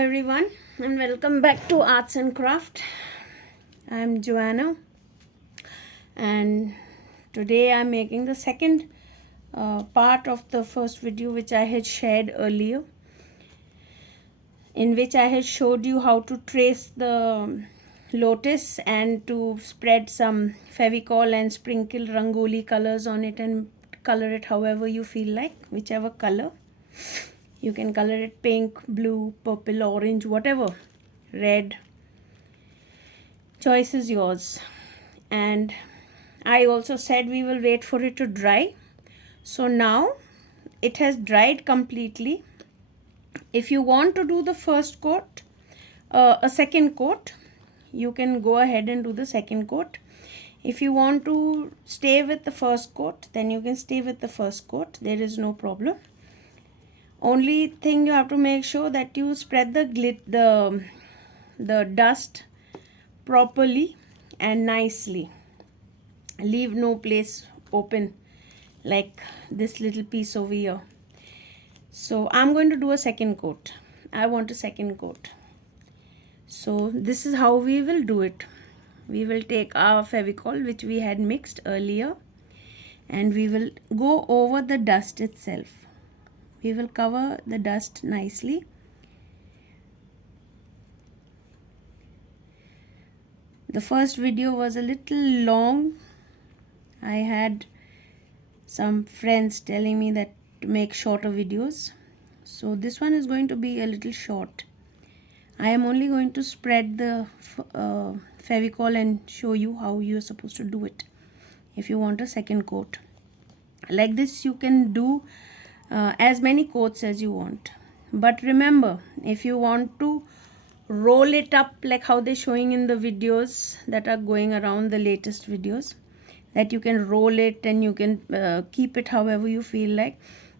everyone, and welcome back to Arts and Craft. I'm Joanna, and today I'm making the second part of the first video which I had shared earlier, in which I had showed you how to trace the lotus and to spread some fevicol and sprinkle rangoli colors on it and color it however you feel like, whichever color. You can color it pink, blue, purple, orange, whatever, red. Choice is yours. And I also said we will wait for it to dry. So now it has dried completely. If you want to do the first coat, a second coat, you can go ahead and do the second coat. If you want to stay with the first coat, then you can stay with the first coat. There is no problem. Only thing you have to make sure that you spread the dust properly and nicely. Leave no place open like this little piece over here. So I'm going to do a second coat. I want a second coat. So this is how we will do it. We will take our fevicol which we had mixed earlier, and we will go over the dust itself. We will cover the dust nicely. The first video was a little long. I had some friends telling me that to make shorter videos. So this one is going to be a little short. I am only going to spread the fevicol and show you how you are supposed to do it if you want a second coat. Like this you can do as many coats as you want. But remember, if you want to roll it up like how they're showing in the videos that are going around, the latest videos, that you can roll it and you can keep it however you feel like,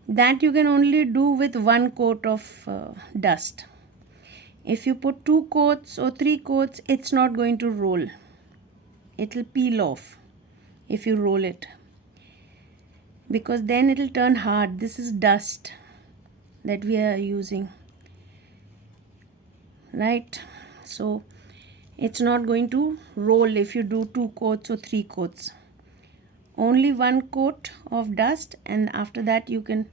that you can only do with one coat of dust. If you put 2 coats or 3 coats, it's not going to roll. It will peel off if you roll it, because then it will turn hard. This is dust that we are using, right? So it's not going to roll if you do 2 coats or 3 coats. Only one coat of dust, and after that you can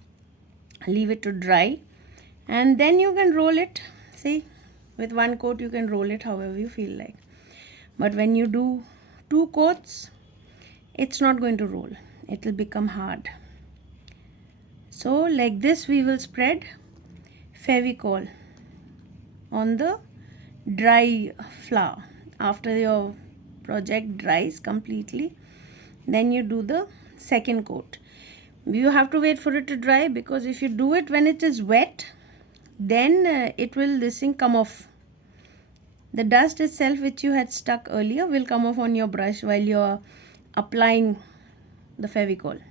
leave it to dry, and then you can roll it. See, with one coat you can roll it however you feel like. But when you do 2 coats, it's not going to roll. It will become hard. So like this we will spread fevicol on the dry flour. After your project dries completely, then you do the second coat. You have to wait for it to dry, because if you do it when it is wet, then it will this thing come off. The dust itself which you had stuck earlier will come off on your brush while you are applying the fevicol.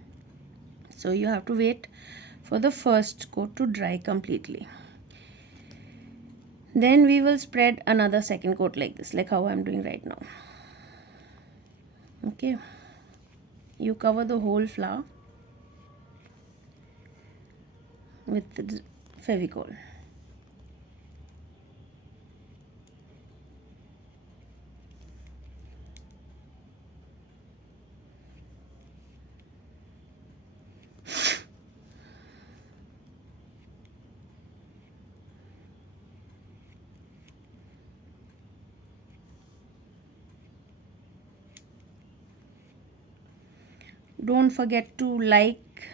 So you have to wait for the first coat to dry completely. Then we will spread another second coat like this, like how I'm doing right now. Okay, you cover the whole flour with the fevicol. Don't forget to like,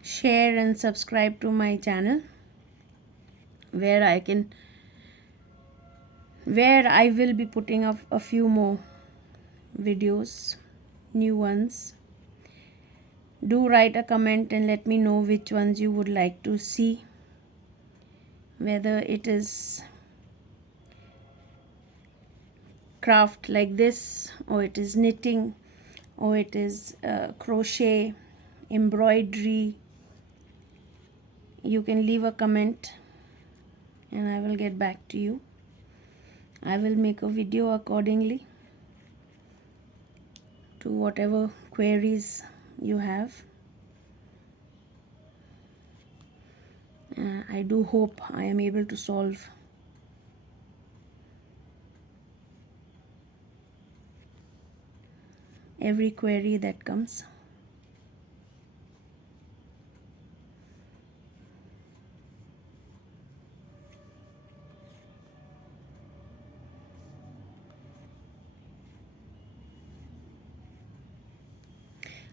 share and subscribe to my channel, where I will be putting up a few more videos, new ones. Do write a comment and let me know which ones you would like to see, whether it is craft like this, or it is knitting, or it is crochet, embroidery. You can leave a comment and I will get back to you. I will make a video accordingly to whatever queries you have. I do hope I am able to solve every query that comes.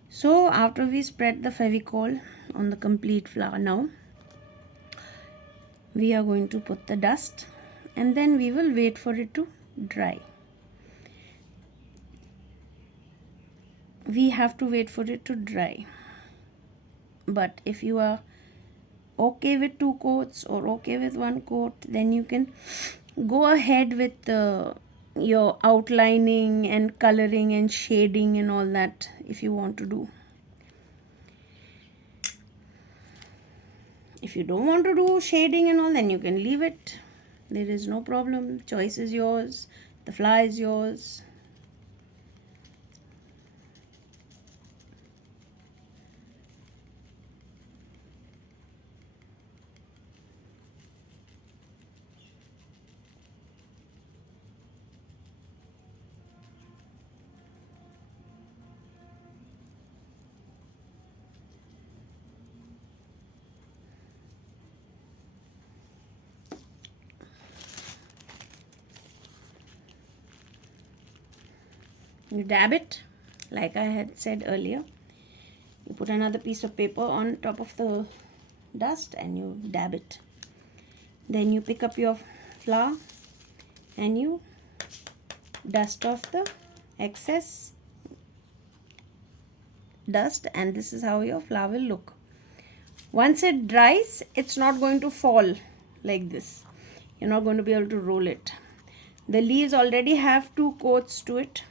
So after we spread the Fevicol on the complete flower, now we are going to put the dust and then we will wait for it to dry. We have to wait for it to dry. But if you are okay with 2 coats or okay with 1 coat, then you can go ahead with your outlining and coloring and shading and all that if you want to do. If you don't want to do shading and all, then you can leave it. There is no problem. Choice is yours. The flower is yours. You dab it like I had said earlier. You put another piece of paper on top of the dust and you dab it. Then you pick up your flower and you dust off the excess dust, and this is how your flower will look. Once it dries, it's not going to fall like this. You're not going to be able to roll it. The leaves already have 2 coats to it.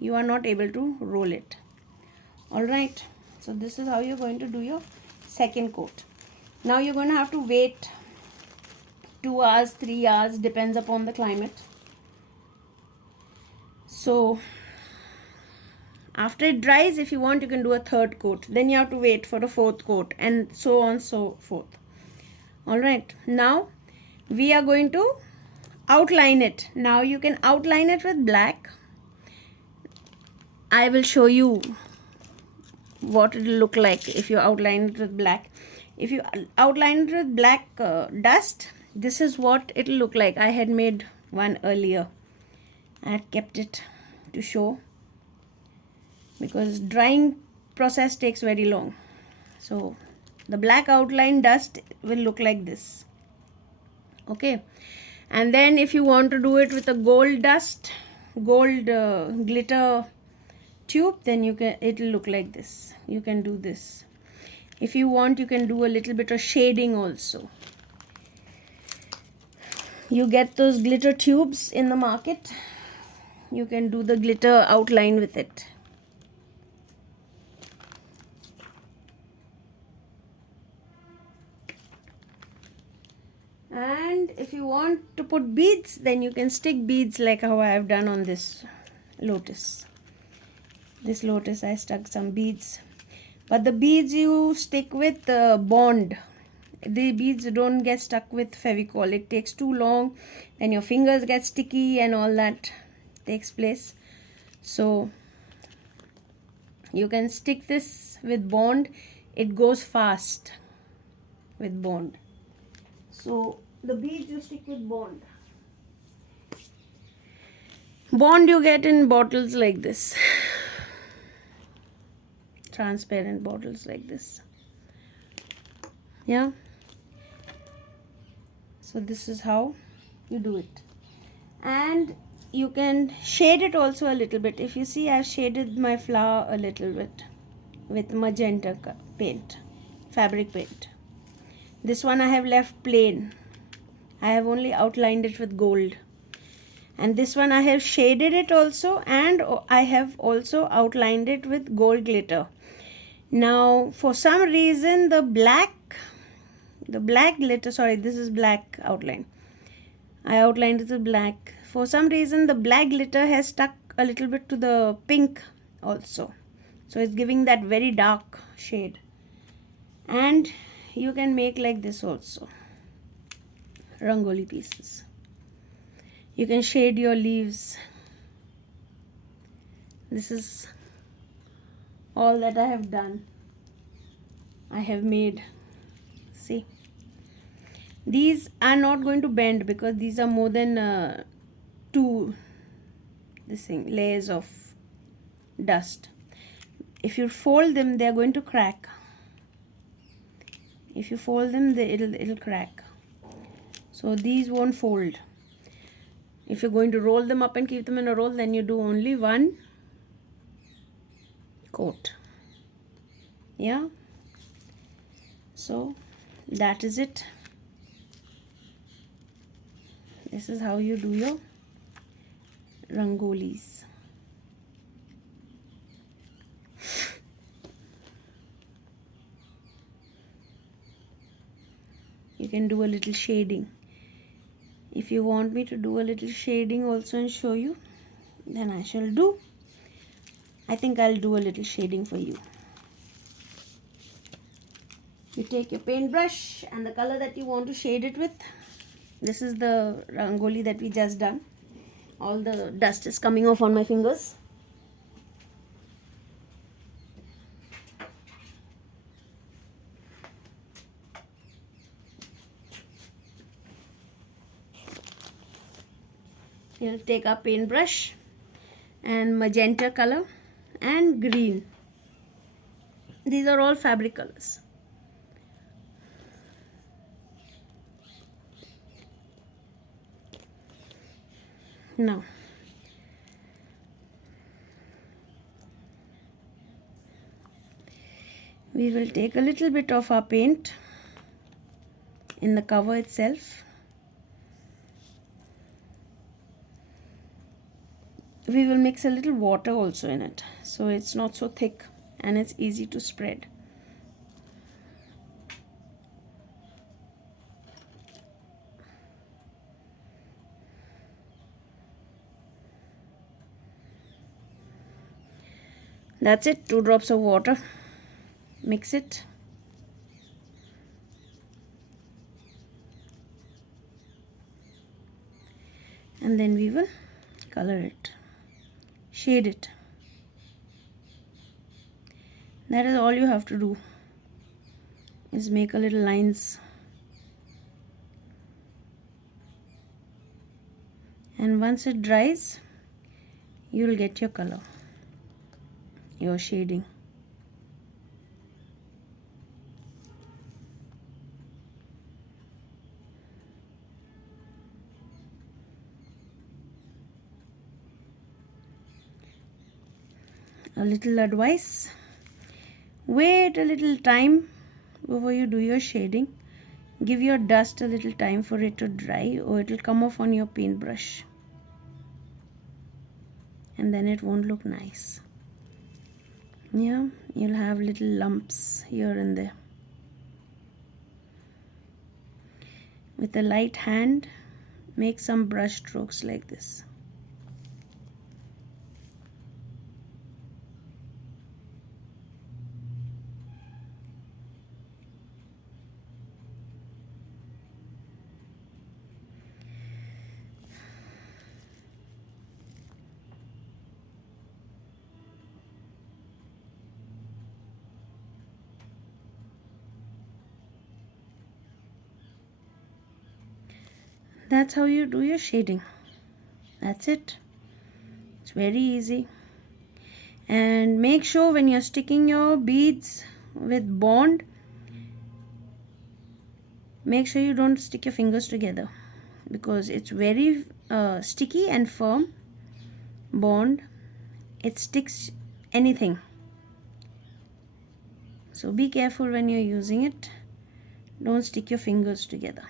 You are not able to roll it. Alright, so this is how you're going to do your second coat. Now you're going to have to wait 2 hours, 3 hours, depends upon the climate. So after it dries, if you want, you can do a 3rd coat. Then you have to wait for a 4th coat and so on, so forth. Alright, now we are going to outline it. Now you can outline it with black. I will show you what it will look like if you outline it with black. If you outline it with black dust, this is what it will look like. I had made one earlier. I had kept it to show because drying process takes very long. So the black outline dust will look like this. Okay, and then if you want to do it with a gold dust, gold glitter tube, then you can, it will look like this. You can do this. If you want, you can do a little bit of shading also. You get those glitter tubes in the market. You can do the glitter outline with it. And if you want to put beads, then you can stick beads like how I have done on this lotus. This lotus I stuck some beads, but the beads you stick with bond. The beads don't get stuck with Fevicol. It takes too long, then your fingers get sticky and all that takes place. So you can stick this with bond. It goes fast with bond. So the beads you stick with bond. Bond you get in bottles like this. Transparent bottles like this. Yeah. So this is how you do it. And you can shade it also a little bit. If you see, I've shaded my flower a little bit with magenta paint, fabric paint. This one I have left plain. I have only outlined it with gold. And this one I have shaded it also, and I have also outlined it with gold glitter. Now for some reason the black glitter, sorry, this is black outline. I outlined it with black. For some reason the black glitter has stuck a little bit to the pink also. So it's giving that very dark shade. And you can make like this also, rangoli pieces. You can shade your leaves. This is all that I have done. I have made, see, these are not going to bend because these are more than two layers of dust. If you fold them, they are going to crack. If you fold them, it'll crack. So these won't fold. If you're going to roll them up and keep them in a roll, then you do only one coat. Yeah. So that is it. This is how you do your rangolis. You can do a little shading. If you want me to do a little shading also and show you, then I shall do. I think I'll do a little shading for you. You take your paintbrush and the color that you want to shade it with. This is the rangoli that we just done. All the dust is coming off on my fingers. We'll take our paintbrush and magenta color and green. These are all fabric colors. Now, we will take a little bit of our paint in the cover itself. We will mix a little water also in it, so it's not so thick and it's easy to spread. That's it, 2 drops of water. Mix it. And then we will color it, shade it. That is all you have to do, is make a little lines. And once it dries, you will get your color, your shading. A little advice: wait a little time before you do your shading. Give your dust a little time for it to dry, or it will come off on your paintbrush and then it won't look nice. Yeah, you'll have little lumps here and there. With a light hand, make some brush strokes like this. That's how you do your shading. That's it. It's very easy. And make sure when you're sticking your beads with bond, make sure you don't stick your fingers together, because it's very sticky and firm bond. It sticks anything. So be careful when you're using it. Don't stick your fingers together.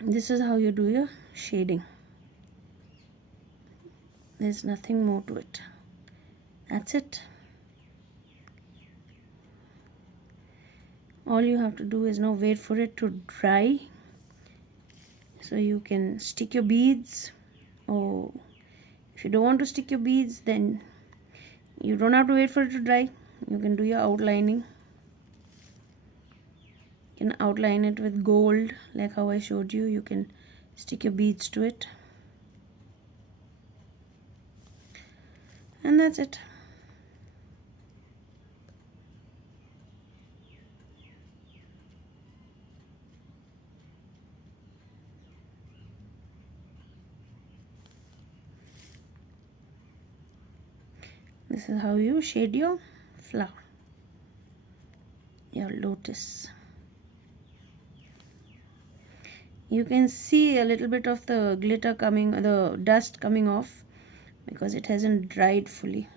This is how you do your shading. There's nothing more to it. That's it. All you have to do is now wait for it to dry, so you can stick your beads. Or if you don't want to stick your beads, then you don't have to wait for it to dry. You can do your outlining. You can outline it with gold like how I showed you. You can stick your beads to it, and that's it. This is how you shade your flower, your lotus. You can see a little bit of the glitter coming, the dust coming off, because it hasn't dried fully.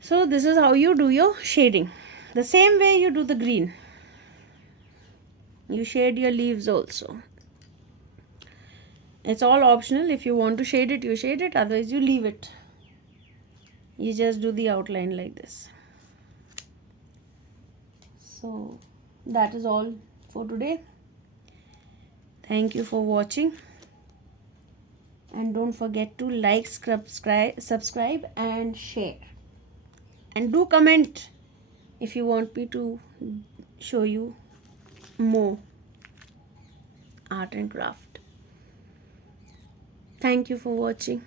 So this is how you do your shading. The same way you do the green. You shade your leaves also. It's all optional. If you want to shade it, you shade it. Otherwise, you leave it. You just do the outline like this. So that is all for today. Thank you for watching. And don't forget to like, subscribe and share. And do comment if you want me to show you more art and craft. Thank you for watching.